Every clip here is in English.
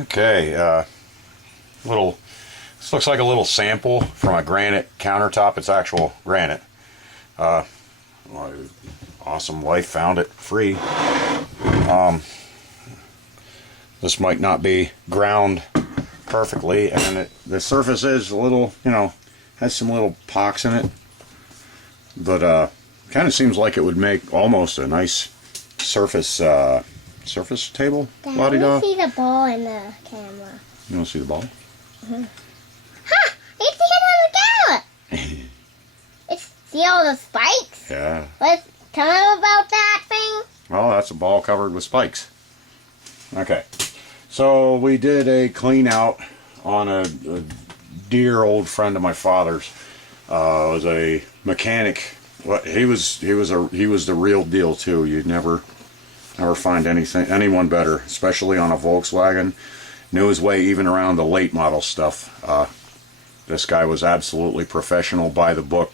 Okay, this looks like a little sample from a granite countertop. It's actual granite. My awesome wife found it free. This might not be ground perfectly, and the surface is a little, has some little pocks in it. But kind of seems like it would make almost a nice surface table. Dad, I want to see the ball in the camera. You want to see the ball? Mm-hmm. Ha! It's the camera! It's see all the spikes? Yeah. Tell them about that thing. Well, that's a ball covered with spikes. Okay. So we did a clean out on a dear old friend of my father's. Was a mechanic. He was the real deal too. You'd never find anyone better, especially on a Volkswagen. Knew his way even around the late model stuff. This guy was absolutely professional, by the book.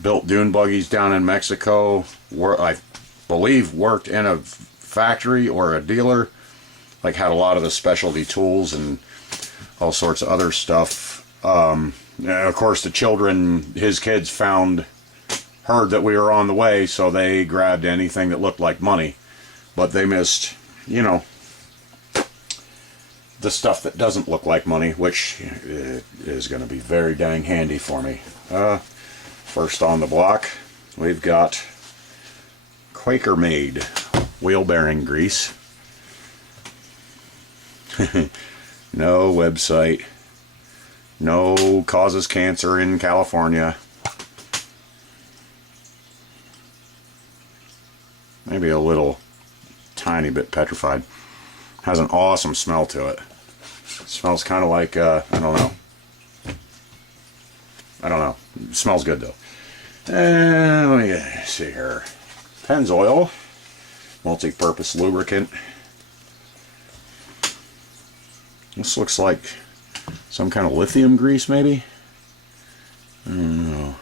Built dune buggies down in Mexico. I believe worked in a factory or a dealer. Like had a lot of the specialty tools and all sorts of other stuff. Of course, the children, his kids, heard that we were on the way, so they grabbed anything that looked like money. But they missed, the stuff that doesn't look like money, which is going to be very dang handy for me. First on the block, we've got Quaker Made wheel bearing grease. No website. No causes cancer in California. Maybe a little tiny bit petrified. Has an awesome smell to it. Smells kind of like, I don't know. It smells good though. Let me see here. Pennzoil. Multi-purpose lubricant. This looks like some kind of lithium grease, maybe? I don't know.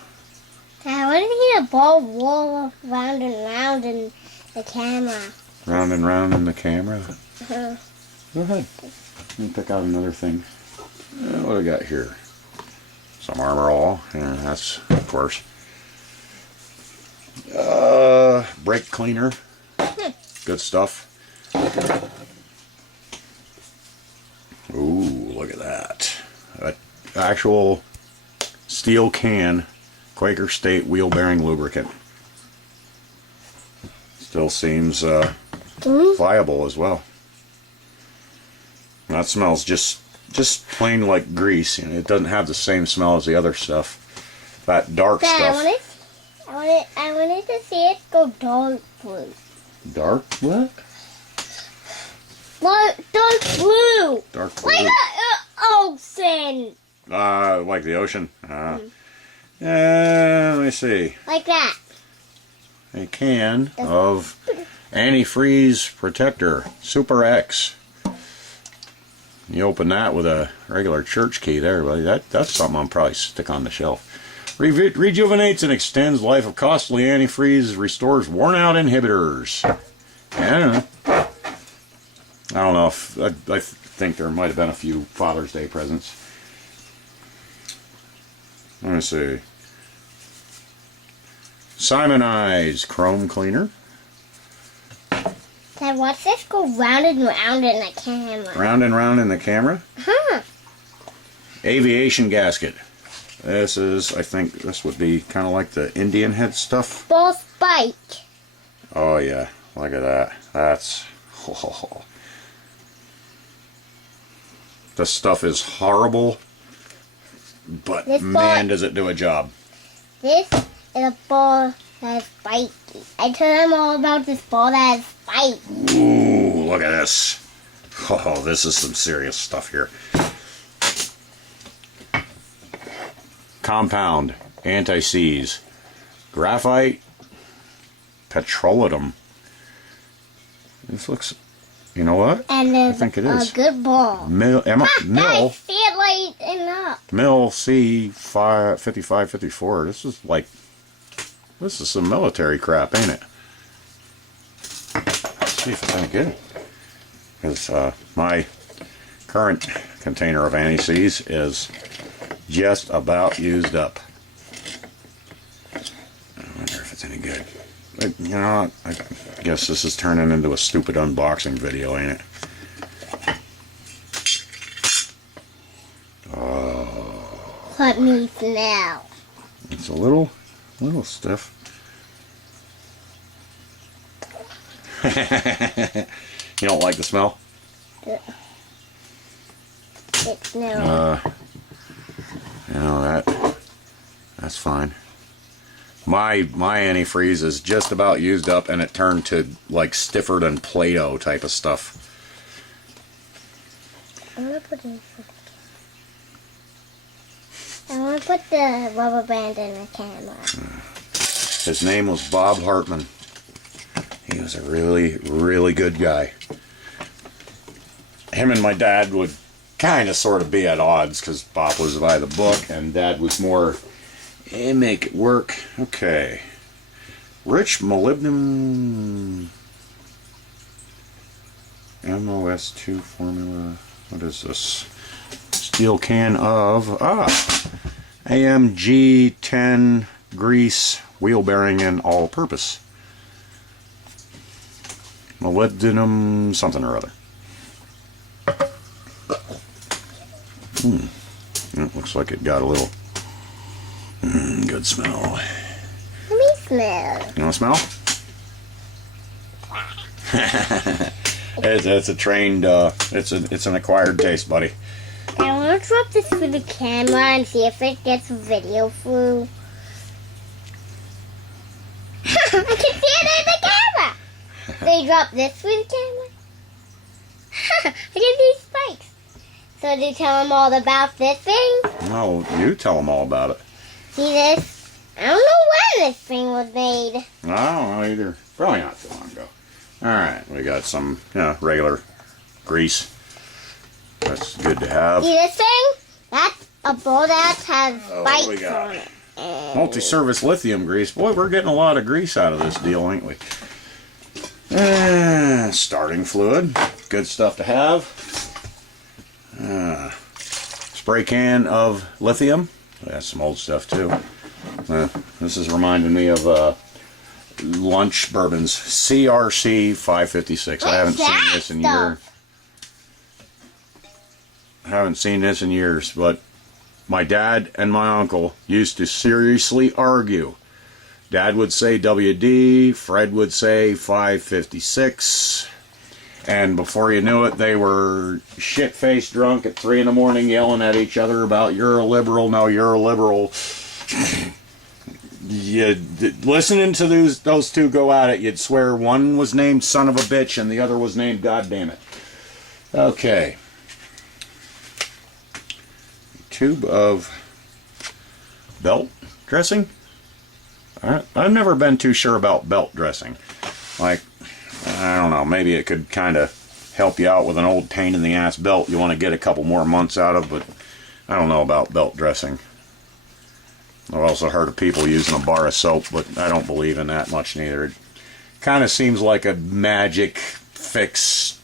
Dad, what if the ball roll round and round in the camera? Round and round in the camera? Uh-huh. Go ahead. Let me pick out another thing. What do we got here? Some Armor All. Yeah, that's, of course. Brake cleaner. Good stuff. Ooh, look at that. Actual steel can Quaker State wheel bearing lubricant. Still seems viable as well. That smells just plain like grease. It doesn't have the same smell as the other stuff. That dark Dad, stuff. I wanted to see it go dark blue. Dark what? Dark blue. Dark blue. Like the ocean. Like the ocean. Let me see. Like that. A can of antifreeze protector, Super X. You open that with a regular church key there, buddy. That's something I'll probably stick on the shelf. Rejuvenates and extends life of costly antifreeze, restores worn out inhibitors. Yeah, I don't know if I think there might have been a few Father's Day presents. Let me see. Simonize chrome cleaner. Dad, watch this go round and round in the camera. Round and round in the camera. Huh. Aviation gasket. This is, I think, this would be kind of like the Indian head stuff. Ball spike. Oh yeah, look at that. That's. Oh. This stuff is horrible, but man, does it do a job. This is a ball that is spiky. I told them all about this ball that is spiky. Ooh, look at this. Oh, this is some serious stuff here. Compound, anti-seize, graphite, petroleum. This looks, you know what? And I think it is a good ball. Mill I see it lighting up. Mill C5554. This is some military crap, ain't it? Let's see if it's any good. Because my current container of anti-seize is just about used up. I wonder if it's any good. But, you know, I guess this is turning into a stupid unboxing video, ain't it? Oh. Let me smell. It's a little stiff. You don't like the smell? It smells. You know, that's fine. My antifreeze is just about used up, and it turned to like stiffer than Play-Doh type of stuff. I want to put the rubber band in the camera. His name was Bob Hartman. He was a really, really good guy. Him and my dad would kind of sort of be at odds because Bob was by the book and Dad was more, make it work. Okay. Rich molybdenum MOS2 formula. What is this? Steel can of AMG 10 grease wheel bearing and all purpose. Molybdenum something or other. It looks like it got a little good smell. Let me smell. You want to smell? It's a trained, it's an acquired taste, buddy. I want to drop this through the camera and see if it gets video through. I can see it in the camera. So you drop this through the camera? Look at these spikes. So do you tell them all about this thing? No, you tell them all about it. See this? I don't know when this thing was made. I don't know either. Probably not too long ago. Alright, we got some regular grease. That's good to have. See this thing? That's a bowl that has what we spikes got? on it. Multi-service lithium grease. Boy, we're getting a lot of grease out of this deal, ain't we? Starting fluid. Good stuff to have. Spray can of lithium. That's some old stuff too. This is reminding me of lunch bourbons. CRC 556. I haven't seen this in years. I haven't seen this in years, but my dad and my uncle used to seriously argue. Dad would say WD, Fred would say 556, and before you knew it, they were shit-faced drunk at 3 in the morning yelling at each other about, you're a liberal, no, you're a liberal. Listening to those two go at it, you'd swear one was named son of a bitch and the other was named goddammit. Okay. Tube of belt dressing. I've never been too sure about belt dressing. Like, I don't know, maybe it could kind of help you out with an old pain in the ass belt you want to get a couple more months out of, but I don't know about belt dressing. I've also heard of people using a bar of soap, but I don't believe in that much neither. It kind of seems like a magic fix,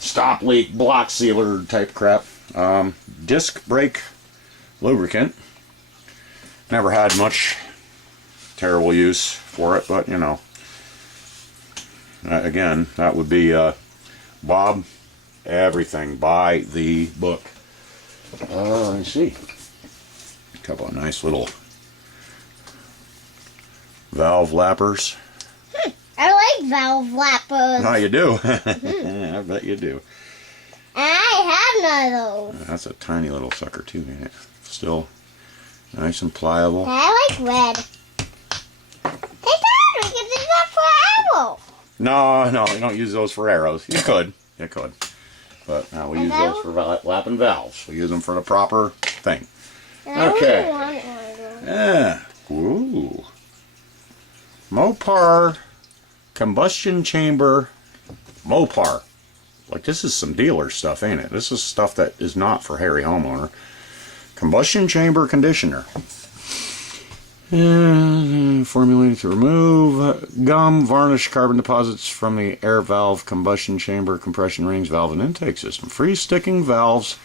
stop leak, block sealer type crap. Disc brake lubricant. Never had much terrible use for it, but again, that would be Bob, everything by the book. Let me see. A couple of nice little valve lappers. I like valve lappers. Oh, you do? I bet you do. I have none of those. That's a tiny little sucker too, ain't it? Still nice and pliable. I like red. Hey, Dad, we can use that for arrows. No, you don't use those for arrows. You could. But no, we use those for lapping valves. We use them for the proper thing. Okay. I really want one of those. Yeah. Ooh. Mopar combustion chamber Mopar. Like, this is some dealer stuff, ain't it? This is stuff that is not for Harry Homeowner. Combustion chamber conditioner. Formulated to remove gum, varnish, carbon deposits from the air valve, combustion chamber, compression rings, valve and intake system. Free-sticking valves,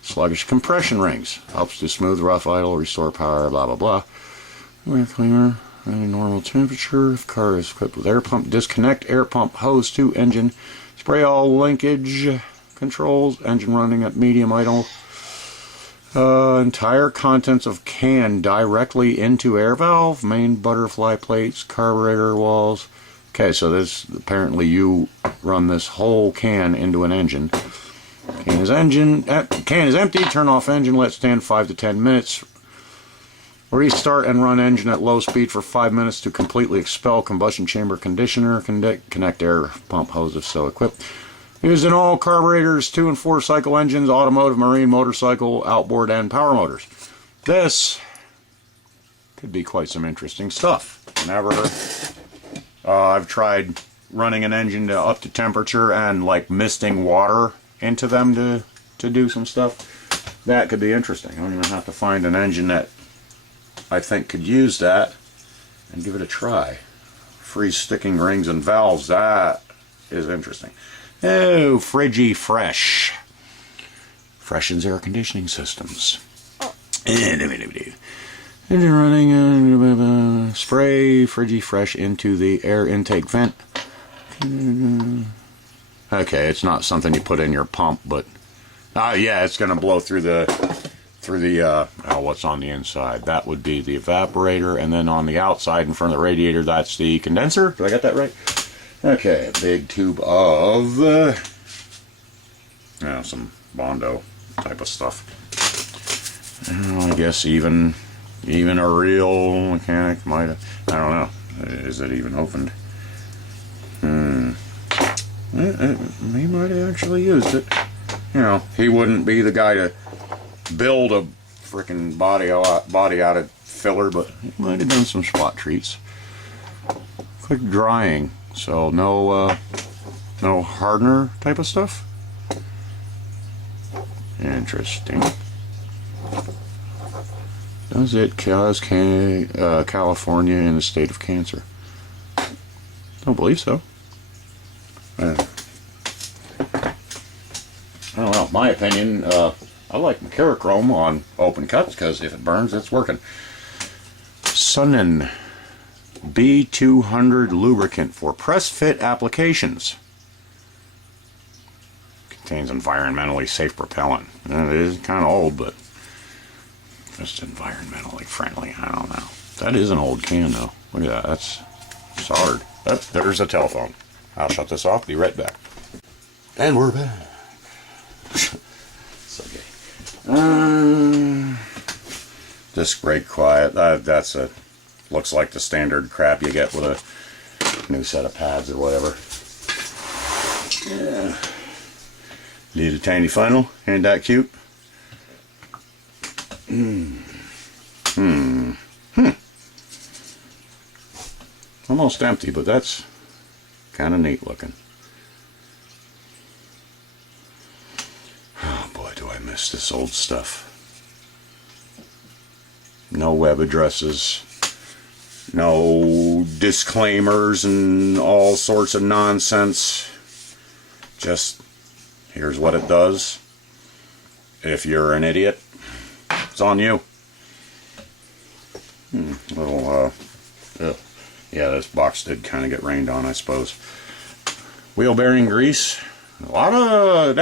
sluggish compression rings. Helps to smooth rough idle, restore power, blah, blah, blah. Air cleaner, normal temperature. If car is equipped with air pump, disconnect air pump hose to engine. Spray all linkage controls. Engine running at medium idle. Entire contents of can directly into air valve, main butterfly plates, carburetor walls. Okay, so this apparently you run this whole can into an engine. Can is empty. Turn off engine. Let stand 5 to 10 minutes. Restart and run engine at low speed for 5 minutes to completely expel combustion chamber conditioner. Connect air pump hose if so equipped. Used in all carburetors, 2 and 4 cycle engines, automotive, marine, motorcycle, outboard, and power motors. This could be quite some interesting stuff. I've tried running an engine to up to temperature and like misting water into them to do some stuff. That could be interesting. I don't even have to find an engine that I think could use that and give it a try. Free sticking rings and valves, that is interesting. Oh, Frigifresh. Freshens air conditioning systems. Engine running, spray Frigifresh into the air intake vent. Okay, it's not something you put in your pump, but yeah, it's going to blow through the what's on the inside. That would be the evaporator, and then on the outside in front of the radiator, that's the condenser. Did I get that right? Okay, a big tube of some Bondo type of stuff. I guess even a real mechanic might have, I don't know. Is it even opened? He might have actually used it. You know, he wouldn't be the guy to build a freaking body out of filler, but he might have done some spot treats. Quick drying. So no hardener type of stuff. Interesting. Does it cause California in the state of cancer? Don't believe so. I don't know. My opinion, I like Mercurochrome on open cuts because if it burns, it's working. Sunnen B200 lubricant for press fit applications. Contains environmentally safe propellant. It is kind of old, but just environmentally friendly. I don't know. That is an old can, though. Look at that. That's soldered. There's a telephone. I'll shut this off. Be right back. And we're back. It's okay. Disc brake quiet. That's a looks like the standard crap you get with a new set of pads or whatever. Yeah. Little tiny funnel. Ain't that cute? Almost empty, but that's kind of neat looking. Oh boy, do I miss this old stuff. No web addresses. No disclaimers and all sorts of nonsense. Just, here's what it does. If you're an idiot, it's on you. Yeah, this box did kind of get rained on, I suppose. Wheel bearing grease. A lot of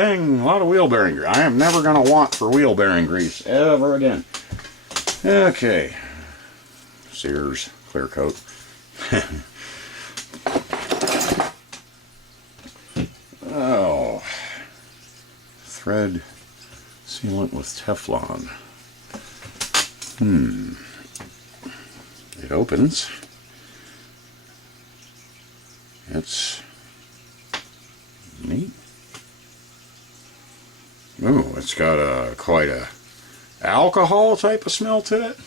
wheel bearing grease. I am never going to want for wheel bearing grease ever again. Okay. Sears clear coat. Oh. Thread sealant with Teflon. It opens. It's neat. Ooh, it's got quite a alcohol type of smell to it.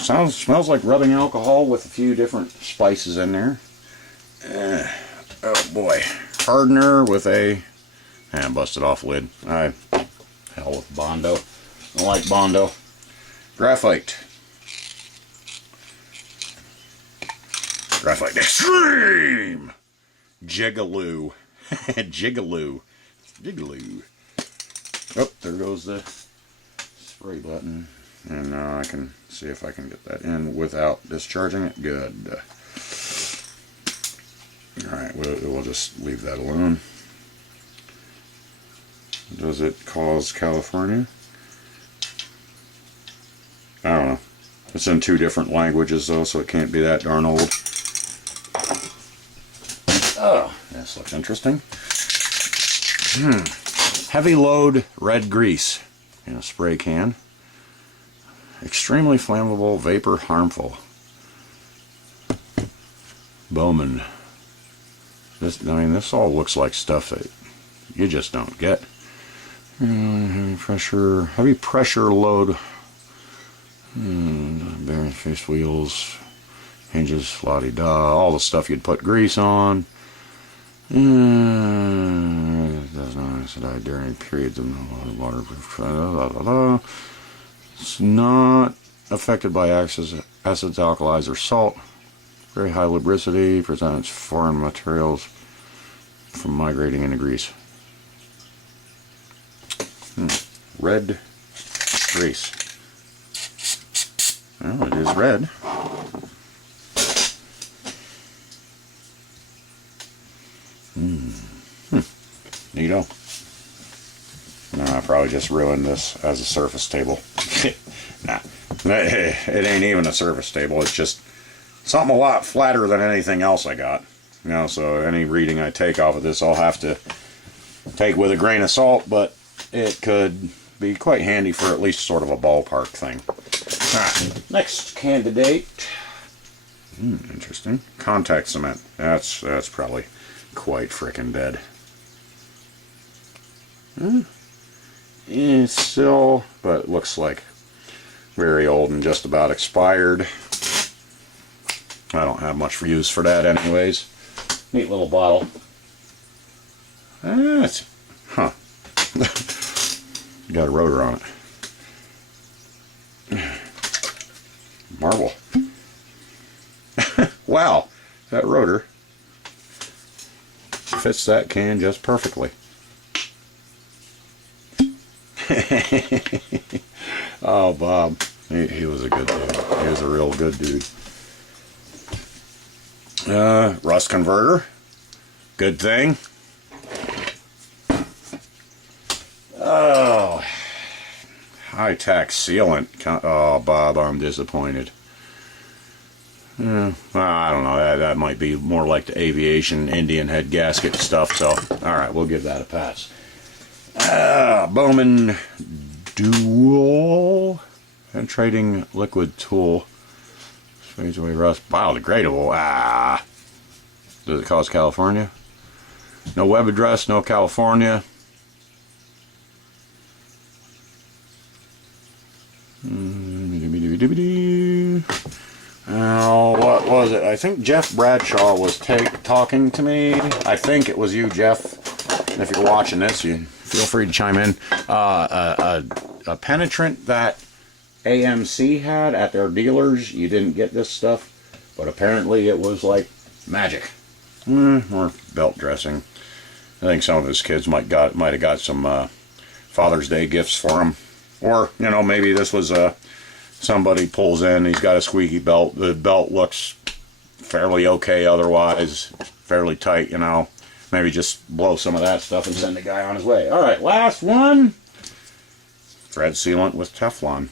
Smells like rubbing alcohol with a few different spices in there. Oh boy, hardener with a busted off lid. Hell with Bondo. I don't like Bondo. Graphite. Graphite Extreme! Jigaloo. Jigaloo. Jigaloo. Oh, there goes the spray button. And now I can see if I can get that in without discharging it. Good. Alright, we'll just leave that alone. Does it cause California? I don't know. It's in 2 different languages though, so it can't be that darn old. Oh, this looks interesting. Heavy load red grease in a spray can. Extremely flammable, vapor harmful. Bowman. This all looks like stuff that you just don't get. Heavy pressure load. Bearing face wheels, hinges, la-di-da, all the stuff you'd put grease on. It does not oxidize during periods of water. It's not affected by acids, alkalis, or salt. Very high lubricity, prevents foreign materials from migrating into grease. Red grease. Well, it is red. Neato. No, I probably just ruined this as a surface table. Nah, it ain't even a surface table. It's just something a lot flatter than anything else I got. You know, so any reading I take off of this, I'll have to take with a grain of salt, but it could be quite handy for at least sort of a ballpark thing. Alright, next candidate. Interesting. Contact cement. That's probably quite frickin' dead. It's still, but it looks like very old and just about expired. I don't have much use for that anyways. Neat little bottle. That's, huh. Got a rotor on it. Marble. Wow, that rotor fits that can just perfectly. Oh, Bob. He was a good dude. He was a real good dude. Rust converter. Good thing. Oh. High-tack sealant. Oh, Bob, I'm disappointed. I don't know. That might be more like the aviation Indian head gasket stuff, so alright, we'll give that a pass. Bowman Dual Penetrating Liquid Tool. Fades away rust. Biodegradable. Does it cause California? No web address, no California. What was it? I think Jeff Bradshaw was talking to me. I think it was you, Jeff. And if you're watching this, you feel free to chime in. A penetrant that AMC had at their dealers. You didn't get this stuff, but apparently it was like magic. Or belt dressing. I think some of his kids might have got some Father's Day gifts for him. Or, you know, maybe this was somebody pulls in, he's got a squeaky belt. The belt looks fairly okay otherwise, fairly tight, you know. Maybe just blow some of that stuff and send the guy on his way. Alright, last one. Thread sealant with Teflon.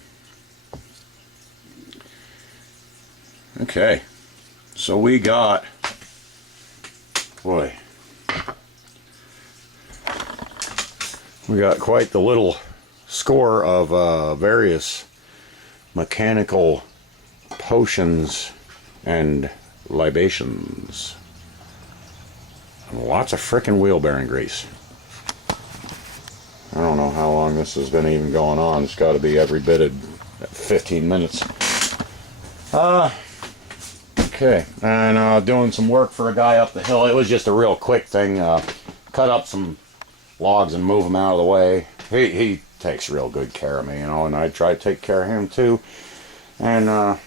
Okay. So we got, boy, we got quite the little score of various mechanical potions and libations. And lots of frickin' wheel bearing grease. I don't know how long this has been even going on. It's got to be every bit of 15 minutes. Okay, and doing some work for a guy up the hill. It was just a real quick thing. Cut up some logs and move them out of the way. He takes real good care of me, you know, and I try to take care of him too. And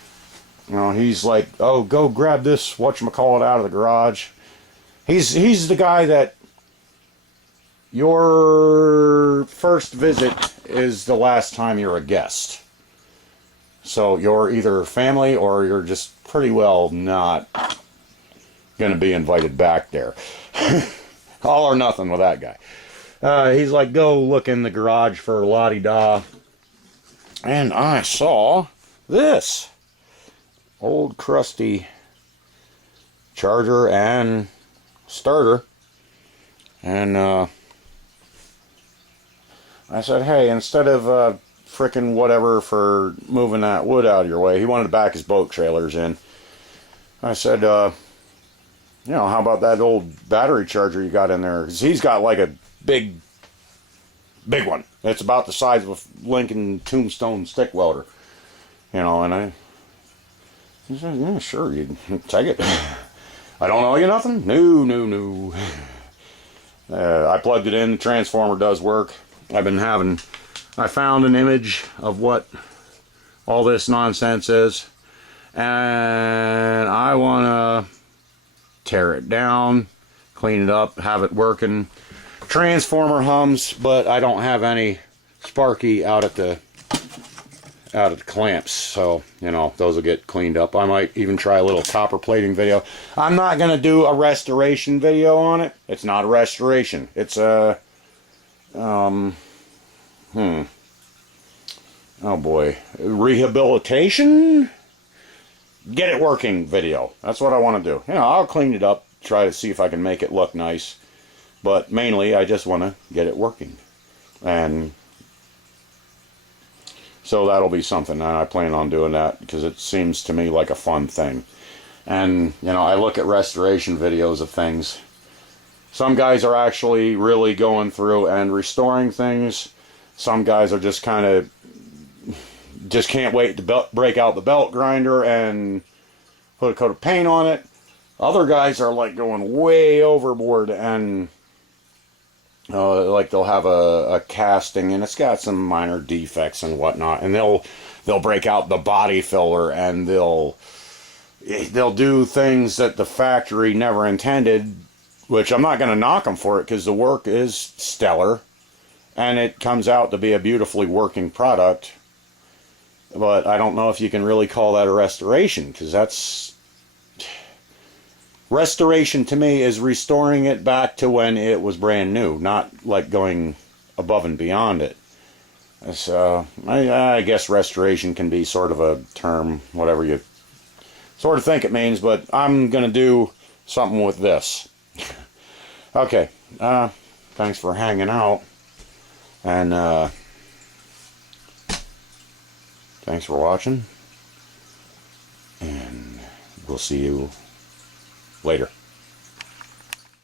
You know, he's like, oh, go grab this whatchamacallit out of the garage. He's the guy that your first visit is the last time you're a guest. So you're either family or you're just pretty well not going to be invited back there. All or nothing with that guy. He's like, go look in the garage for la-di-da. And I saw this old crusty charger and starter. And I said, hey, instead of frickin' whatever for moving that wood out of your way, he wanted to back his boat trailers in. I said, you know, how about that old battery charger you got in there? 'Cause he's got like a big one. It's about the size of a Lincoln Tombstone stick welder. You know, and he said, yeah, sure, you take it. I don't owe you nothing? No. I plugged it in. The transformer does work. I found an image of what all this nonsense is. And I want to tear it down, clean it up, have it working. Transformer hums, but I don't have any Sparky out at the clamps, so you know those will get cleaned up. I might even try a little copper plating video. I'm not gonna do a restoration video on it. It's not a restoration. It's a oh boy, rehabilitation. Get it working video. That's what I want to do. You know, I'll clean it up, try to see if I can make it look nice. But mainly, I just want to get it working. And so that'll be something, and I plan on doing that because it seems to me like a fun thing. And, you know, I look at restoration videos of things. Some guys are actually really going through and restoring things. Some guys are just kind of, just can't wait to break out the belt grinder and put a coat of paint on it. Other guys are like going way overboard and like they'll have a casting and it's got some minor defects and whatnot, and they'll break out the body filler and they'll do things that the factory never intended, which I'm not going to knock them for it because the work is stellar and it comes out to be a beautifully working product. But I don't know if you can really call that a restoration, because that's... Restoration to me is restoring it back to when it was brand new, not like going above and beyond it. So, I guess restoration can be sort of a term, whatever you sort of think it means, but I'm going to do something with this. Okay, thanks for hanging out, and thanks for watching, and we'll see you later.